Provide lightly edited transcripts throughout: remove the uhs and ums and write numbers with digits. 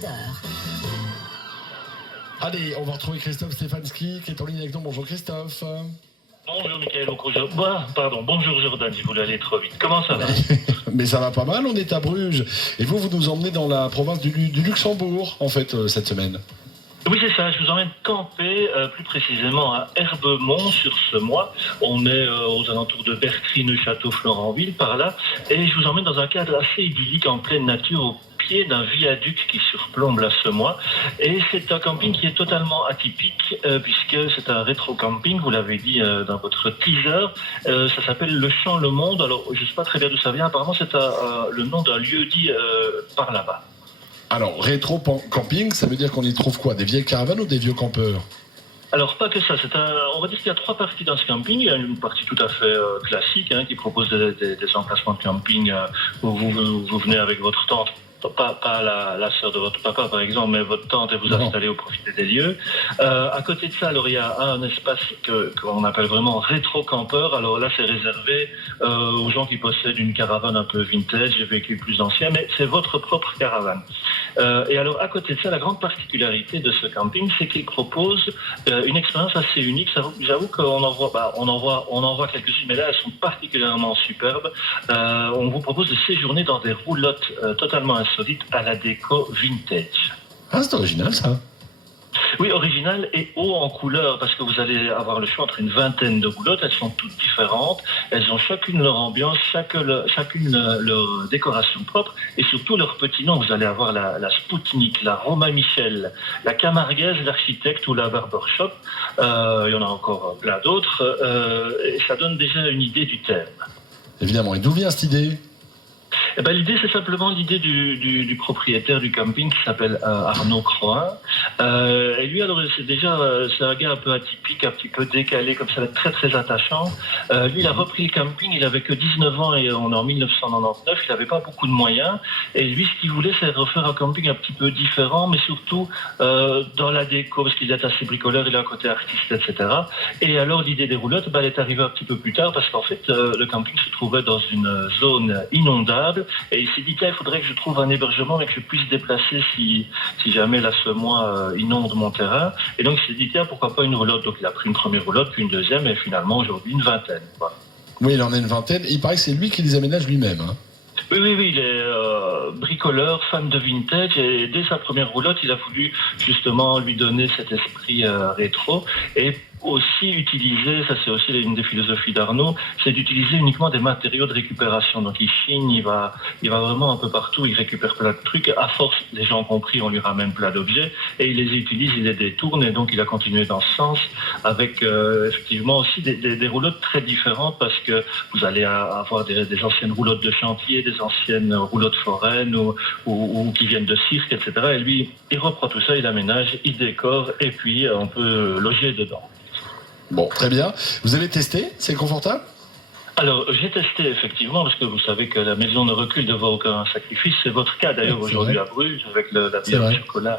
Trader. Allez, on va retrouver Christophe Stefanski qui est en ligne avec nous. Bonjour Christophe. Bonjour Michael, bonjour Jordan, je voulais aller trop vite. Comment ça va? Mais ça va pas mal, on est à Bruges. Et vous nous emmenez dans la province du Luxembourg, en fait, cette semaine. Oui, c'est ça, je vous emmène camper, plus précisément à Herbemont sur ce mois. On est aux alentours de Bertry, Neuchâteau, Florenville, par là. Et je vous emmène dans un cadre assez idyllique en pleine nature, au pied d'un viaduc qui surplombe la Semois. Et c'est un camping qui est totalement atypique, puisque c'est un rétro-camping, vous l'avez dit dans votre teaser. Ça s'appelle Le Champ Le Monde. Alors, je ne sais pas très bien d'où ça vient. Apparemment, c'est le nom d'un lieu dit par là-bas. Alors, rétro-camping, ça veut dire qu'on y trouve quoi? Des vieilles caravanes ou des vieux campeurs? Alors, pas que ça. On va dire qu'il y a 3 parties dans ce camping. Il y a une partie tout à fait classique, qui propose des emplacements de camping où vous venez avec votre tente. Pas la sœur de votre papa, par exemple, mais votre tante, et vous installez au profit des lieux. À côté de ça, alors, il y a un espace qu'on appelle vraiment rétro-campeur. Alors là, c'est réservé aux gens qui possèdent une caravane un peu vintage, des véhicules plus anciens, mais c'est votre propre caravane. Et alors, à côté de ça, la grande particularité de ce camping, c'est qu'il propose une expérience assez unique. J'avoue qu'on en voit quelques-unes, mais là, elles sont particulièrement superbes. On vous propose de séjourner dans des roulottes totalement insolites à la déco vintage. Ah, c'est original, ça. Oui, original et haut en couleur, parce que vous allez avoir le choix entre une vingtaine de roulottes. Elles sont toutes différentes. Elles ont chacune leur ambiance, chacune leur décoration propre, et surtout leur petit nom. Vous allez avoir la Spoutnik, la Romain Michel, la Camarguaise, l'architecte ou la barbershop. Il y en a encore plein d'autres. Et ça donne déjà une idée du thème. Évidemment. Et d'où vient cette idée? L'idée, c'est simplement l'idée du propriétaire du camping qui s'appelle Arnaud Croin. Et lui, alors, c'est un gars un peu atypique, un petit peu décalé, comme ça, très très attachant. Lui, il a repris le camping, il avait que 19 ans et on est en 1999, il n'avait pas beaucoup de moyens. Et lui, ce qu'il voulait, c'est refaire un camping un petit peu différent, mais surtout dans la déco, parce qu'il est assez bricoleur, il a un côté artiste, etc. Et alors, l'idée des roulottes, elle est arrivée un petit peu plus tard, parce qu'en fait, le camping se trouvait dans une zone inondable. Et il s'est dit, il faudrait que je trouve un hébergement et que je puisse déplacer si jamais la Semois inonde mon terrain. Et donc il s'est dit, pourquoi pas une roulotte. Donc il a pris une première roulotte, puis une deuxième, et finalement aujourd'hui une vingtaine. Voilà. Oui, il en a une vingtaine. Il paraît que c'est lui qui les aménage lui-même. Oui, il est bricoleur, fan de vintage, et dès sa première roulotte, il a voulu justement lui donner cet esprit rétro, et aussi utiliser, ça c'est aussi une des philosophies d'Arnaud, c'est d'utiliser uniquement des matériaux de récupération. Donc il chine, il va vraiment un peu partout, il récupère plein de trucs. À force, les gens ont compris, on lui ramène plein d'objets, et il les utilise, il les détourne, et donc il a continué dans ce sens, avec effectivement aussi des roulottes très différentes, parce que vous allez avoir des anciennes roulottes de chantier, des anciennes roulottes foraines, ou qui viennent de cirque, etc. Et lui, il reprend tout ça, il aménage, il décore, et puis on peut loger dedans. Bon, très bien. Vous avez testé? C'est confortable? Alors, j'ai testé effectivement, parce que vous savez que la maison ne recule devant aucun sacrifice. C'est votre cas d'ailleurs aujourd'hui à Bruges, avec la bière au chocolat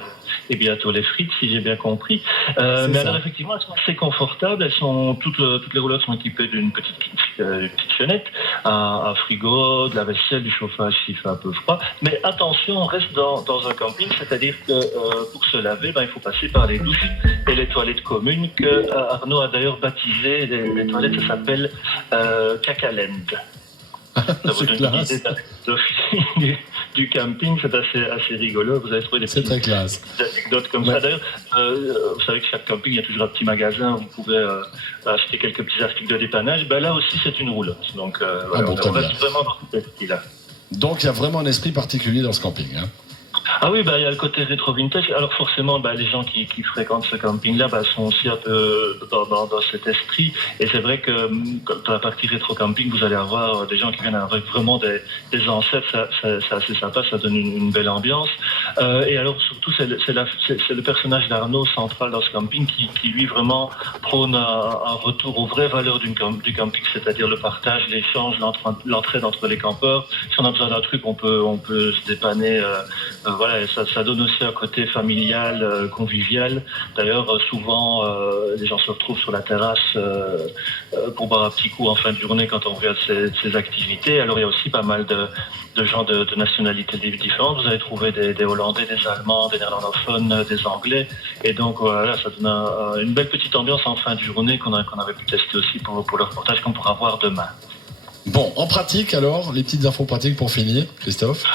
et bientôt les frites, si j'ai bien compris. Mais alors effectivement, elles sont assez confortables. Elles sont toutes les roulottes sont équipées d'une petite kitchenette, un frigo, de la vaisselle, du chauffage s'il fait un peu froid. Mais attention, on reste dans un camping, c'est-à-dire que pour se laver, il faut passer par les douches et les toilettes communes que Arnaud a d'ailleurs baptisées. Les toilettes, ça s'appelle Cacaland. Ça vous donne une idée du camping, c'est assez rigolo. Vous avez trouvé des petites anecdotes comme ça. D'ailleurs, vous savez que chaque camping, il y a toujours un petit magasin où vous pouvez acheter quelques petits articles de dépannage. Là aussi, c'est une roulotte. Donc, on reste vraiment dans cet esprit-là. Donc, il y a vraiment un esprit particulier dans ce camping. Ah oui, il y a le côté rétro-vintage. Alors forcément, les gens qui fréquentent ce camping-là sont aussi un peu dans cet esprit. Et c'est vrai que dans la partie rétro-camping, vous allez avoir des gens qui viennent avec vraiment des ancêtres. C'est assez sympa, ça donne une belle ambiance. Et alors surtout, c'est le personnage d'Arnaud central dans ce camping qui lui vraiment prône un retour aux vraies valeurs du camping, c'est-à-dire le partage, l'échange, l'entraide entre les campeurs. Si on a besoin d'un truc, on peut se dépanner voilà, ça donne aussi un côté familial, convivial. D'ailleurs, souvent, les gens se retrouvent sur la terrasse pour boire un petit coup en fin de journée quand on revient de ces activités. Alors, il y a aussi pas mal de gens de nationalités différentes. Vous allez trouver des Hollandais, des Allemands, des néerlandophones, des Anglais. Et donc, voilà, ça donne une belle petite ambiance en fin de journée qu'on avait pu tester aussi pour le reportage qu'on pourra voir demain. Bon, en pratique alors, les petites infos pratiques pour finir, Christophe.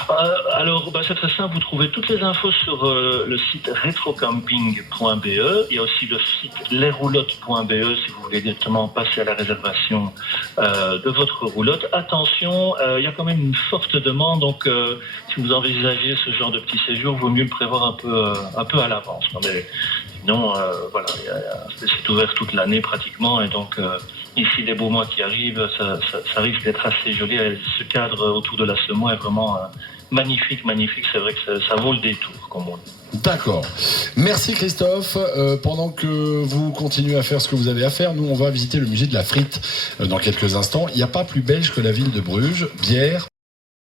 Alors, c'est très simple, vous trouvez toutes les infos sur le site retrocamping.be. Il y a aussi le site lesroulottes.be si vous voulez directement passer à la réservation de votre roulotte. Attention, il y a quand même une forte demande, donc si vous envisagez ce genre de petit séjour, il vaut mieux le prévoir un peu à l'avance. Mais sinon, voilà, c'est ouvert toute l'année pratiquement, et donc ici les beaux mois qui arrivent, ça risque d'être assez joli. Ce cadre autour de la Semois est vraiment magnifique. C'est vrai que ça vaut le détour, comme on dit. D'accord. Merci Christophe. Pendant que vous continuez à faire ce que vous avez à faire, nous on va visiter le musée de la frite dans quelques instants. Il n'y a pas plus belge que la ville de Bruges. Bière,